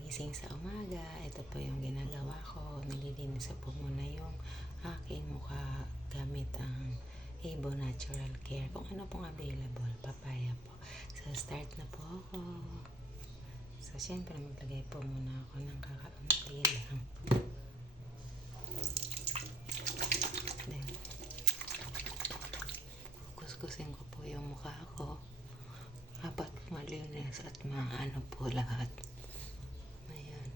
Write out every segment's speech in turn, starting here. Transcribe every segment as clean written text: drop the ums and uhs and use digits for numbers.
nagising sa umaga, ito po yung ginagawa ko. Nililinis po muna yung aking mukha gamit ang Ebo Natural Care. Kung ano pong available, papaya po. So, start na po ako. So, syempre, maglagay po muna ako ng kakaunti lang. Then, kuskusin ko po yung mukha ko. Dapat malinis at maano po lahat. Ayan.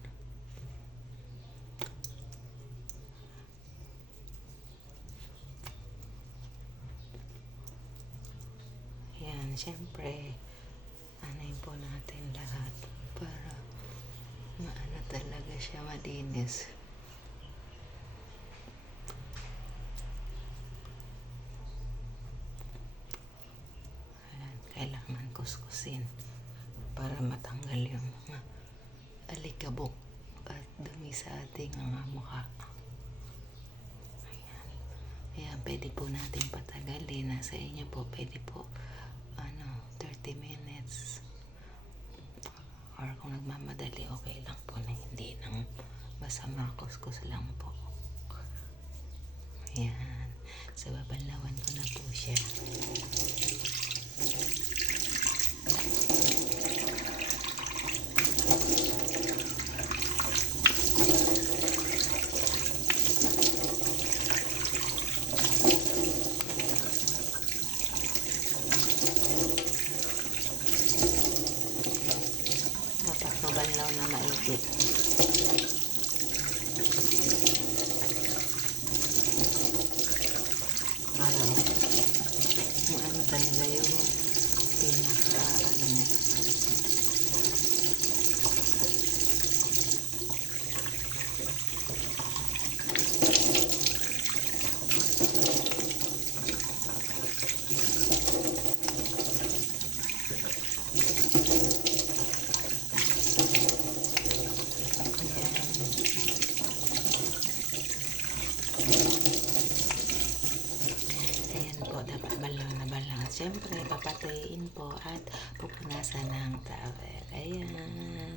Ayan, syempre, anayin po natin lahat para maano talaga siya malinis. Ayan, kailangan kuskusin para matanggal yung mga alikabok at dumi sa ating mga mukha. Ayan. Ayan, pwede po natin patagalin. Nasa inyo po, pwede po 30 minutes. Or kung nagmamadali, okay lang po na hindi nang basta makuskus lang po. Ayan. So, babalawan ko na po siya. Dapat mabalaw na maigi. Yung ano talaga yung pinaka niya. Ayan po, dapat balaw na balaw. Siyempre, papatuyin po at pupunasan ng towel. Ayan.